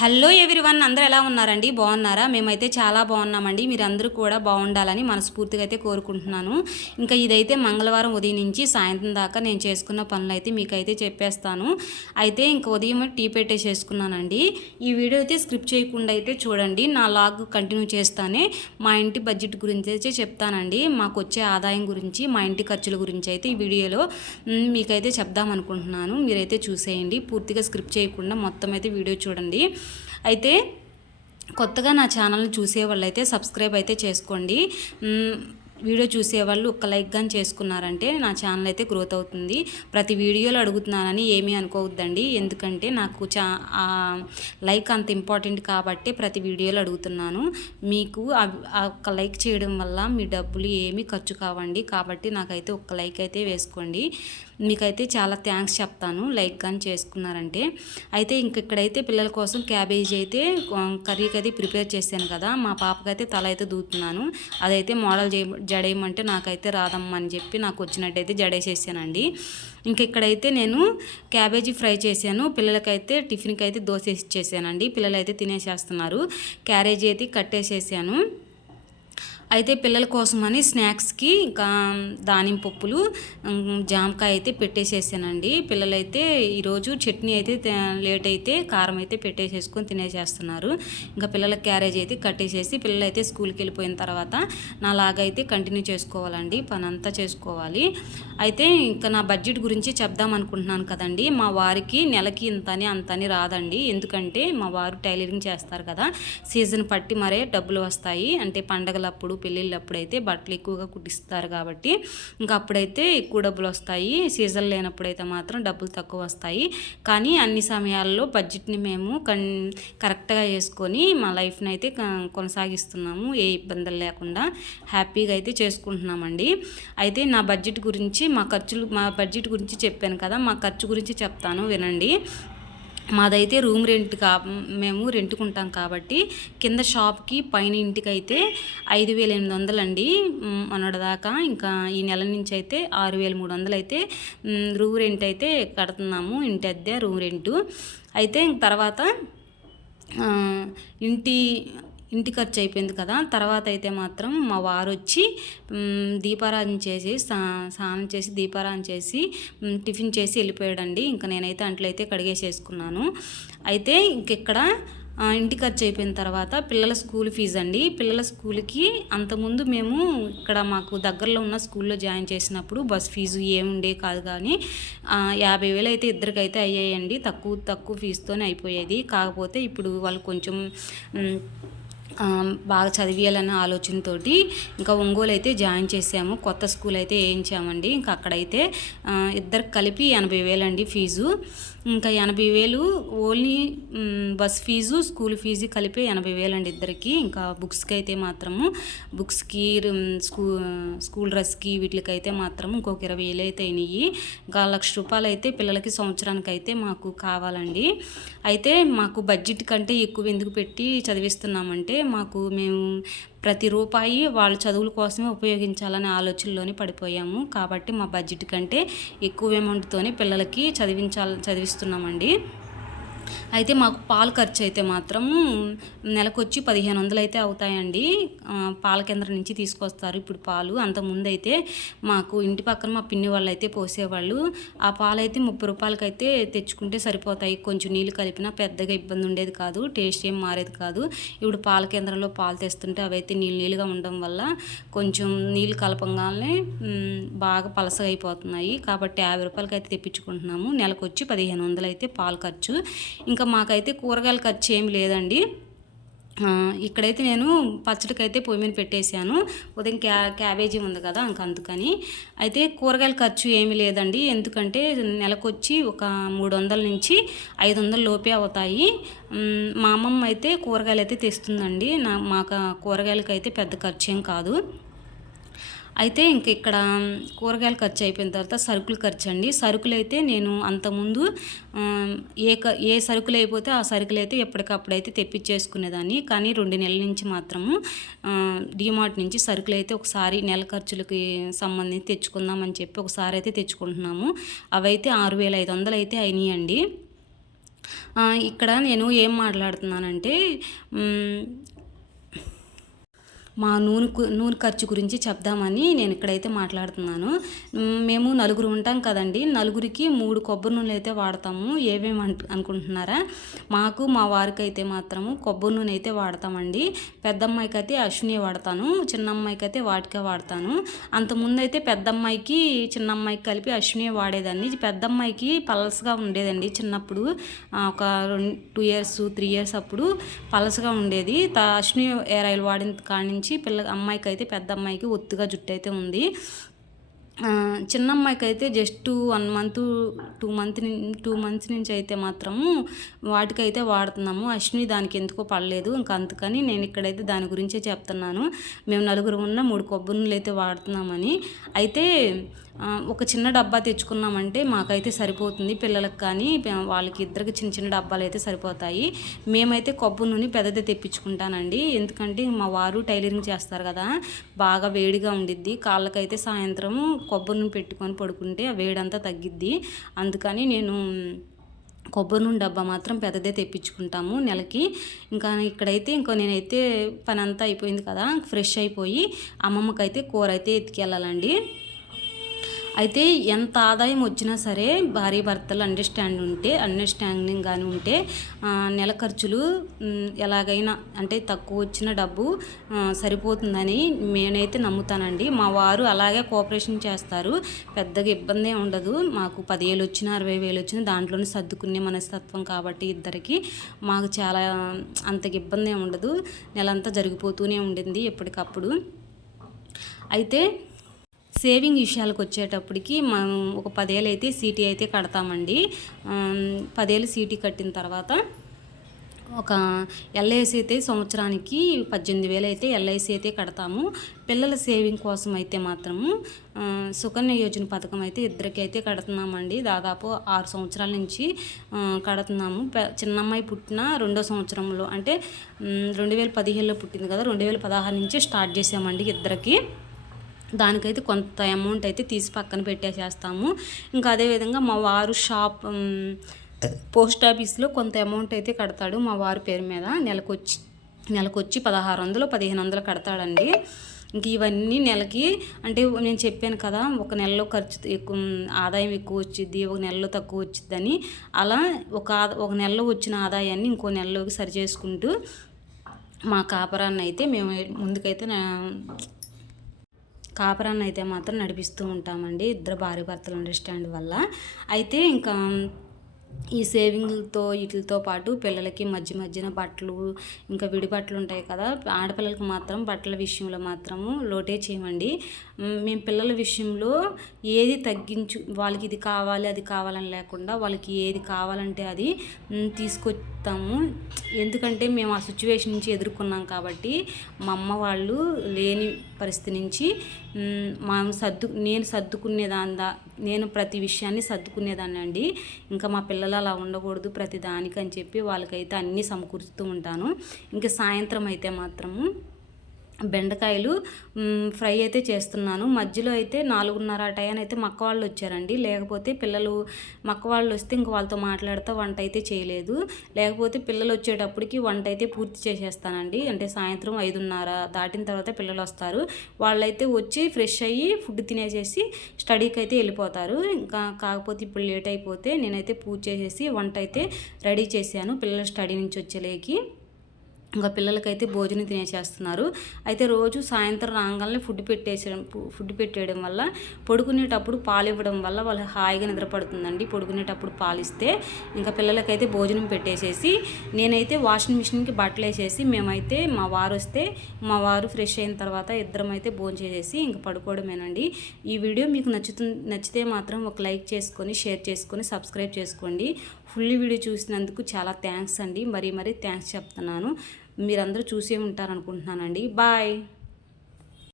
Hello everyone, అందరూ ఎలా ఉన్నారండి? బాగున్నారా? మేమైతే చాలా బాగున్నామండి. మీరందరూ కూడా బాగుండాలని మనస్ఫూర్తిగా అయితే కోరుకుంటున్నాను. ఇంకా ఇదైతే మంగళవారం ఉదయం నుంచి సాయంత్రం దాకా నేను చేసుకున్న పనులైతే మీకైతే చెప్పేస్తాను. అయితే ఇంక ఉదయం టీ పెట్టేసేసుకున్నానండి. ఈ వీడియో అయితే స్క్రిప్ట్ చేయకుండా అయితే చూడండి. నా లాగ్ కంటిన్యూ చేస్తానే మా ఇంటి బడ్జెట్ గురించి అయితే చెప్తానండి. మాకు వచ్చే ఆదాయం గురించి, మా ఇంటి ఖర్చుల గురించి అయితే ఈ వీడియోలో మీకైతే చెప్దాం అనుకుంటున్నాను. మీరైతే చూసేయండి. పూర్తిగా స్క్రిప్ట్ చేయకుండా మొత్తం అయితే వీడియో చూడండి. అయితే కొత్తగా నా ఛానల్ని చూసేవాళ్ళు అయితే సబ్స్క్రైబ్ అయితే చేసుకోండి. వీడియో చూసేవాళ్ళు ఒక్క లైక్ కానీ చేసుకున్నారంటే నా ఛానల్ అయితే గ్రోత్ అవుతుంది. ప్రతి వీడియోలో అడుగుతున్నానని ఏమీ అనుకోవద్దండి, ఎందుకంటే నాకు లైక్ అంత ఇంపార్టెంట్ కాబట్టి ప్రతి వీడియోలో అడుగుతున్నాను. మీకు ఒక్క లైక్ చేయడం వల్ల మీ డబ్బులు ఏమీ ఖర్చు కావండి. కాబట్టి నాకైతే ఒక్క లైక్ అయితే వేసుకోండి. మీకైతే చాలా థ్యాంక్స్ చెప్తాను లైక్ కానీ చేసుకున్నారంటే. అయితే ఇక్కడైతే పిల్లల కోసం క్యాబేజీ అయితే కర్రీకి అయితే ప్రిపేర్ చేశాను కదా. మా పాపకైతే తల అయితే దూతున్నాను. అదైతే మోడల్ జడేయమంటే నాకైతే రాదమ్మా అని చెప్పి నాకు వచ్చినట్టయితే జడేసేసానండి. ఇక్కడైతే నేను క్యాబేజీ ఫ్రై చేశాను. పిల్లలకైతే టిఫిన్కి అయితే దోశ ఇచ్చేసానండి. పిల్లలు అయితే తినేసేస్తున్నారు. క్యారేజీ అయితే కట్టేసేసాను. అయితే పిల్లల కోసమని స్నాక్స్కి ఇంకా దానిమ్మ పప్పులు, జామకాయ అయితే పెట్టేసేసానండి. పిల్లలైతే ఈరోజు చట్నీ అయితే లేట్ అయితే కారం అయితే పెట్టేసేసుకొని తినేసేస్తున్నారు. ఇంకా పిల్లల క్యారేజ్ అయితే కట్టేసేసి పిల్లలైతే స్కూల్కి వెళ్ళిపోయిన తర్వాత నాలాగైతే కంటిన్యూ చేసుకోవాలండి, పని అంతా చేసుకోవాలి. అయితే ఇంకా నా బడ్జెట్ గురించి చెప్దాం అనుకుంటున్నాను కదండి. మా వారికి నెలకి ఇంతని అంతని రాదండి, ఎందుకంటే మా వారు టైలరింగ్ చేస్తారు కదా. సీజన్ పట్టి మరే డబ్బులు వస్తాయి. అంటే పండగలప్పుడు, పెళ్ళిళ్ళప్పుడు అయితే బట్టలు ఎక్కువగా కుట్టిస్తారు కాబట్టి ఇంకా అప్పుడైతే ఎక్కువ డబ్బులు వస్తాయి. సీజన్ లేనప్పుడైతే మాత్రం డబ్బులు తక్కువ వస్తాయి. కానీ అన్ని సమయాల్లో బడ్జెట్ని మేము కరెక్ట్గా చేసుకొని మా లైఫ్ని అయితే కొనసాగిస్తున్నాము. ఏ ఇబ్బందులు లేకుండా హ్యాపీగా అయితే చేసుకుంటున్నామండి. అయితే నా బడ్జెట్ గురించి, మా బడ్జెట్ గురించి చెప్పాను కదా. మా ఖర్చు గురించి చెప్తాను, వినండి. మాదైతే రూమ్ మేము రెంట్కుంటాం కాబట్టి కింద షాప్కి పైన ఇంటికి అయితే 5,800 అండి మొన్నటిదాకా. ఇంకా ఈ నెల నుంచి అయితే 6,300 అయితే రూమ్ రెంట్ అయితే కడుతున్నాము. ఇంటి అద్దె, రూమ్ రెంటు. అయితే తర్వాత ఇంటి ఖర్చు అయిపోయింది కదా. తర్వాత అయితే మాత్రం మా వారు వచ్చి దీపారాధన చేసి స్నానం చేసి దీపారాధన చేసి టిఫిన్ చేసి వెళ్ళిపోయాడండి. ఇంకా నేనైతే అంట్లో అయితే కడిగేసేసుకున్నాను. అయితే ఇక్కడ ఇంటి ఖర్చు అయిపోయిన తర్వాత పిల్లల స్కూల్ ఫీజు అండి. పిల్లల స్కూల్కి అంతకుముందు మేము ఇక్కడ మాకు దగ్గరలో ఉన్న స్కూల్లో జాయిన్ చేసినప్పుడు బస్ ఫీజు ఏముండే కాదు, కానీ 50,000 అయితే ఇద్దరికైతే అయ్యాయండి. తక్కువ ఫీజుతోనే అయిపోయేది. కాకపోతే ఇప్పుడు వాళ్ళు కొంచెం బాగా చదివేయాలన్న ఆలోచనతోటి ఇంకా ఒంగోలు అయితే జాయిన్ చేసాము. కొత్త స్కూల్ అయితే వేయించామండి. ఇంకా అక్కడైతే ఇద్దరికి కలిపి 80,000 అండి ఫీజు. ఇంకా 80,000 only bus fee, school fee కలిపి 80,000 అండి ఇద్దరికి. ఇంకా బుక్స్కి అయితే మాత్రము, బుక్స్కి, స్కూల్ డ్రెస్కి, వీటికైతే మాత్రం ఇంకొక 20,000 అయితే అయినాయి. ఇంకా 1,00,000 రూపాయలు అయితే పిల్లలకి సంవత్సరానికి అయితే మాకు కావాలండి. అయితే మాకు బడ్జెట్ కంటే ఎక్కువ ఎందుకు పెట్టి చదివిస్తున్నామంటే మేము ప్రతి రూపాయి వాళ్ళ చదువుల కోసమే ఉపయోగించాలనే ఆలోచనలోనే పడిపోయాము. కాబట్టి మా బడ్జెట్ కంటే ఎక్కువ అమౌంట్తోనే పిల్లలకి చదివిస్తున్నామండి. అయితే మాకు పాల ఖర్చు అయితే మాత్రం నెలకొచ్చి 1,500 అయితే అవుతాయండి. పాల కేంద్రం నుంచి తీసుకొస్తారు ఇప్పుడు పాలు. అంతకుముందు అయితే మాకు ఇంటి పక్కన మా పిన్ని వాళ్ళు అయితే పోసేవాళ్ళు. ఆ పాలు అయితే 30 రూపాయలకి అయితే తెచ్చుకుంటే సరిపోతాయి. కొంచెం నీళ్ళు కలిపినా పెద్దగా ఇబ్బంది ఉండేది కాదు, టేస్ట్ ఏం మారేది కాదు. ఇప్పుడు పాల కేంద్రంలో పాలు తెస్తుంటే అవైతే నీళ్ళుగా ఉండడం వల్ల కొంచెం నీళ్ళు కలపంగానే బాగా పలసగా అయిపోతున్నాయి. కాబట్టి 50 రూపాయలకి అయితే తెప్పించుకుంటున్నాము. నెలకొచ్చి 1,500 అయితే పాల ఖర్చు. ఇంకా మాకైతే కూరగాయల ఖర్చు ఏమి లేదండి. ఇక్కడైతే నేను పచ్చడికైతే పొయ్యి మీద పెట్టేశాను. ఉదయం క్యాబేజీ ఉంది కదా, అందుకని. అయితే కూరగాయల ఖర్చు ఏమీ లేదండి, ఎందుకంటే నెలకొచ్చి ఒక 300 నుంచి 500 లోపే అవుతాయి. మా అమ్మమ్మ అయితే కూరగాయలు అయితే తెస్తుందండి. మాకు కూరగాయలకైతే పెద్ద ఖర్చు ఏం కాదు. అయితే ఇక్కడ కూరగాయలు ఖర్చు అయిపోయిన తర్వాత సరుకులు ఖర్చు అండి. సరుకులు అయితే నేను అంతకుముందు ఏ సరుకులు అయిపోతే ఆ సరుకులు అయితే ఎప్పటికప్పుడైతే తెప్పించేసుకునేదాన్ని. కానీ 2 నెలల నుంచి మాత్రము డీమార్ట్ నుంచి సరుకులు అయితే ఒకసారి నెల ఖర్చులకి సంబంధించి తెచ్చుకుందామని చెప్పి ఒకసారి అయితే తెచ్చుకుంటున్నాము. అవైతే 6,500 అయితే అయినాయండి. ఇక్కడ నేను ఏం మాట్లాడుతున్నానంటే మా నూనె ఖర్చు గురించి చెప్దామని నేను ఇక్కడైతే మాట్లాడుతున్నాను. మేము నలుగురు ఉంటాం కదండి, నలుగురికి 3 కొబ్బరి నూనెలు అయితే వాడతాము. ఏమేమి అనుకుంటున్నారా? మాకు మా వారికి అయితే మాత్రము కొబ్బరి నూనె అయితే వాడతామండి. పెద్దమ్మాయికి అయితే అశ్విని వాడతాను, చిన్నమ్మాయికి అయితే వాటికే వాడతాను. అంతకుముందు అయితే పెద్దమ్మాయికి చిన్నమ్మాయికి కలిపి అశ్విని వాడేదాన్ని. పెద్దమ్మాయికి పలసగా ఉండేదండి చిన్నప్పుడు, ఒక 2 ఇయర్స్ 3 ఇయర్స్ అప్పుడు పలసగా ఉండేది. అశ్విని హెయిర్ ఆయిల్ వాడిన కాడి నుంచి అమ్మాయికి అయితే పెద్ద అమ్మాయికి ఒత్తుగా జుట్టు అయితే ఉంది. చిన్న అమ్మాయికి అయితే జస్ట్ 1 మంత్ 2 మంత్స్ నుంచి అయితే మాత్రము వాటికైతే వాడుతున్నాము. అశ్విని దానికి ఎందుకో పడలేదు, ఇంకా అందుకని నేను ఇక్కడైతే దాని గురించే చెప్తున్నాను. మేము నలుగురు ఉన్న 3 కొబ్బరి నూనెలు అయితే వాడుతున్నామని. అయితే ఒక చిన్న డబ్బా తెచ్చుకున్నామంటే మాకైతే సరిపోతుంది. పిల్లలకు కానీ వాళ్ళకి ఇద్దరికి చిన్న చిన్న డబ్బాలు అయితే సరిపోతాయి. మేమైతే కొబ్బరి నూనె పెద్దది తెప్పించుకుంటానండి, ఎందుకంటే మా వారు టైలరింగ్ చేస్తారు కదా, బాగా వేడిగా ఉండిద్ది. కాళ్ళకైతే సాయంత్రం కొబ్బరి నూనె పెట్టుకొని పడుకుంటే ఆ వేడంతా తగ్గిద్ది. అందుకని నేను కొబ్బరి నూనె డబ్బా మాత్రం పెద్దదే తెప్పించుకుంటాము నెలకి. ఇంకా ఇక్కడైతే నేనైతే పని అంతా అయిపోయింది కదా, ఫ్రెష్ అయిపోయి అమ్మమ్మకైతే కూర అయితే ఎత్తుకెళ్ళాలండి. అయితే ఎంత ఆదాయం వచ్చినా సరే భార్య భర్తలు అండర్స్టాండింగ్ కానీ ఉంటే నెల ఖర్చులు ఎలాగైనా అంటే తక్కువ వచ్చిన డబ్బు సరిపోతుందని నేనైతే నమ్ముతానండి. మా వారు అలాగే కోఆపరేషన్ చేస్తారు, పెద్దగా ఇబ్బంది ఉండదు. మాకు 10,000 వచ్చినా 60,000 వచ్చినా దాంట్లోనే సర్దుకునే మనస్తత్వం కాబట్టి ఇద్దరికి మాకు చాలా అంతగా ఇబ్బంది ఉండదు. నెలంతా జరిగిపోతూనే ఉండింది ఎప్పటికప్పుడు. అయితే సేవింగ్ విషయాలకు వచ్చేటప్పటికి మనం ఒక 10 ఏళ్ళు అయితే సీటీ అయితే కడతామండి. 10 ఏళ్ళు సీటీ కట్టిన తర్వాత ఒక ఎల్ఐసి అయితే సంవత్సరానికి 18,000 అయితే ఎల్ఐసి అయితే కడతాము. పిల్లల సేవింగ్ కోసం అయితే మాత్రము సుకన్య యోజన పథకం అయితే ఇద్దరికి అయితే కడుతున్నామండి. దాదాపు 6 సంవత్సరాల నుంచి కడుతున్నాము. చిన్నమ్మాయి పుట్టిన 2వ సంవత్సరంలో అంటే 2015లో పుట్టింది కదా, 2016 నుంచి స్టార్ట్ చేసామండి ఇద్దరికి. దానికైతే కొంత అమౌంట్ అయితే తీసి పక్కన పెట్టేసేస్తాము. ఇంకా అదేవిధంగా మా వారు పోస్ట్ ఆఫీస్లో కొంత అమౌంట్ అయితే కడతాడు మా వారి పేరు మీద. నెలకొచ్చి 1,600 1,500 కడతాడండి. ఇంక ఇవన్నీ నెలకి అంటే నేను చెప్పాను కదా, ఒక నెలలో ఖర్చు ఎక్కువ ఆదాయం ఎక్కువ వచ్చింది, ఒక నెలలో తక్కువ వచ్చిందని. అలా ఒక నెలలో వచ్చిన ఆదాయాన్ని ఇంకో నెలలోకి సరి చేసుకుంటూ మా కాపురాన్ని అయితే మేము ముందుకైతే మాత్రం నడిపిస్తూ ఉంటామండి, ఇద్దరు భార్య భర్తలు అండర్స్టాండ్ వల్ల. అయితే ఇంకా ఈ సేవింగ్లతో వీటితో పాటు పిల్లలకి మధ్యన బట్టలు, ఇంకా విడి బట్టలు ఉంటాయి కదా, ఆడపిల్లలకి మాత్రం బట్టల విషయంలో మాత్రము లోటే చేయమండి. మేము పిల్లల విషయంలో ఏది వాళ్ళకి ఇది కావాలి అది కావాలని లేకుండా వాళ్ళకి ఏది కావాలంటే అది తీసుకొస్తాము. ఎందుకంటే మేము ఆ సిచ్యువేషన్ నుంచి ఎదుర్కొన్నాం కాబట్టి, మా అమ్మ వాళ్ళు లేని పరిస్థితి నుంచి నేను ప్రతి విషయాన్ని సర్దుకునేదాన్ని అండి. ఇంకా మా పిల్లలు అలా ఉండకూడదు ప్రతి దానికి అని చెప్పి వాళ్ళకైతే అన్నీ సమకూరుస్తూ ఉంటాను. ఇంకా సాయంత్రం అయితే మాత్రము బెండకాయలు ఫ్రై అయితే చేస్తున్నాను. మధ్యలో అయితే 4:30 టైం అయితే మక్క వాళ్ళు వచ్చారండి, లేకపోతే మక్క వాళ్ళు వస్తే ఇంక వాళ్ళతో మాట్లాడుతూ వంట అయితే చేయలేదు. లేకపోతే పిల్లలు వచ్చేటప్పటికి వంట అయితే పూర్తి చేసేస్తానండి. అంటే సాయంత్రం 5:30 దాటిన తర్వాత పిల్లలు వస్తారు. వాళ్ళైతే వచ్చి ఫ్రెష్ అయ్యి ఫుడ్ తినేసేసి స్టడీకి అయితే వెళ్ళిపోతారు. ఇంకా కాకపోతే ఇప్పుడు లేట్ అయిపోతే నేనైతే పూజ చేసేసి వంట అయితే రెడీ చేశాను పిల్లల స్టడీ నుంచి వచ్చేలేకి. ఇంకా పిల్లలకైతే భోజనం తినేసేస్తున్నారు. అయితే రోజు సాయంత్రం రాగానే ఫుడ్ పెట్టేయడం వల్ల పడుకునేటప్పుడు పాలు ఇవ్వడం వల్ల వాళ్ళు హాయిగా నిద్రపడుతుందండి. పడుకునేటప్పుడు పాలిస్తే ఇంకా పిల్లలకైతే భోజనం పెట్టేసేసి నేనైతే వాషింగ్ మిషన్కి బట్టలు వేసేసి మేమైతే మా వారు ఫ్రెష్ అయిన తర్వాత ఇద్దరం అయితే భోజనం చేసేసి ఇంకా పడుకోవడమేనండి. ఈ వీడియో మీకు నచ్చితే మాత్రం ఒక లైక్ చేసుకొని షేర్ చేసుకొని సబ్స్క్రైబ్ చేసుకోండి. ఫుల్ వీడియో చూసినందుకు చాలా థ్యాంక్స్ అండి, మరీ థ్యాంక్స్ చెప్తున్నాను. మీరందరూ చూసే ఉంటారనుకుంటున్నానండి. బాయ్.